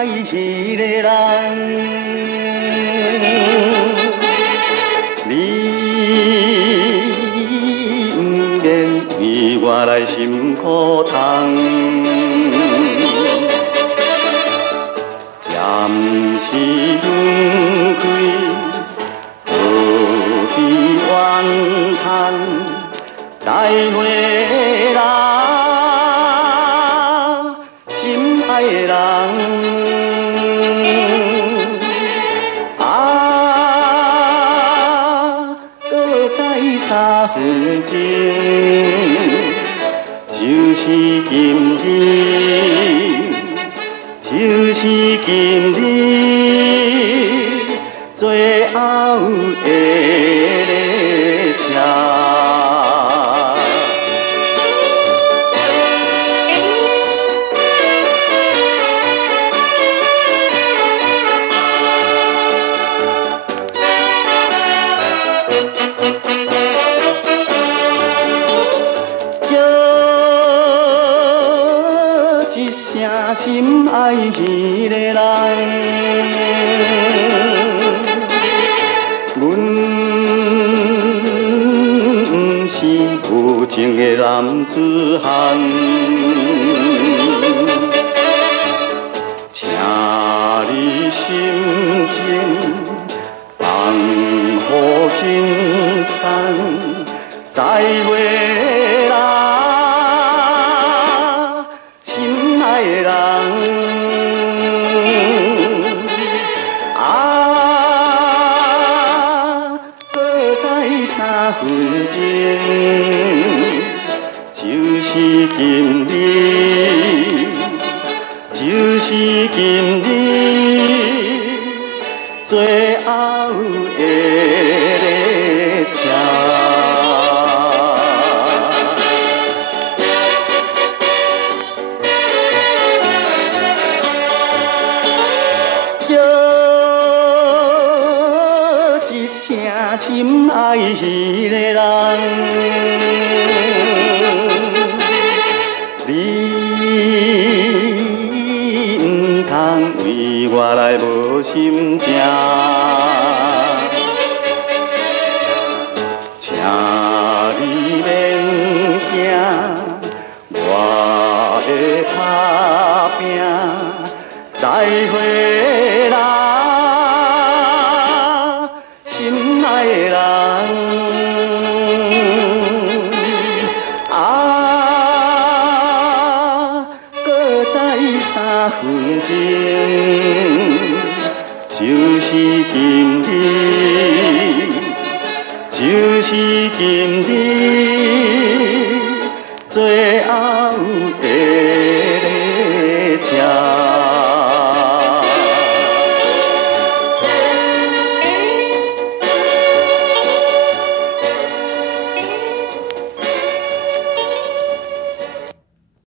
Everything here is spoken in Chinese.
爱迄个人，你不免为我来心苦痛，暂时分开，何必怨叹？再会啦，心爱的人。啊，搁再三分钟，就是今日，就是今日，最后的列车。心爱迄个人，阮不是有情的男子汉，请你心情放乎轻松，再会啦。分钟，就是今日，就是今日，最后的列车。心爱迄个人，你唔通为我来无心情，请你免惊，我会打拼，再会啦。心爱的人，啊，搁再三分钟，就是今日，就是今日，最后。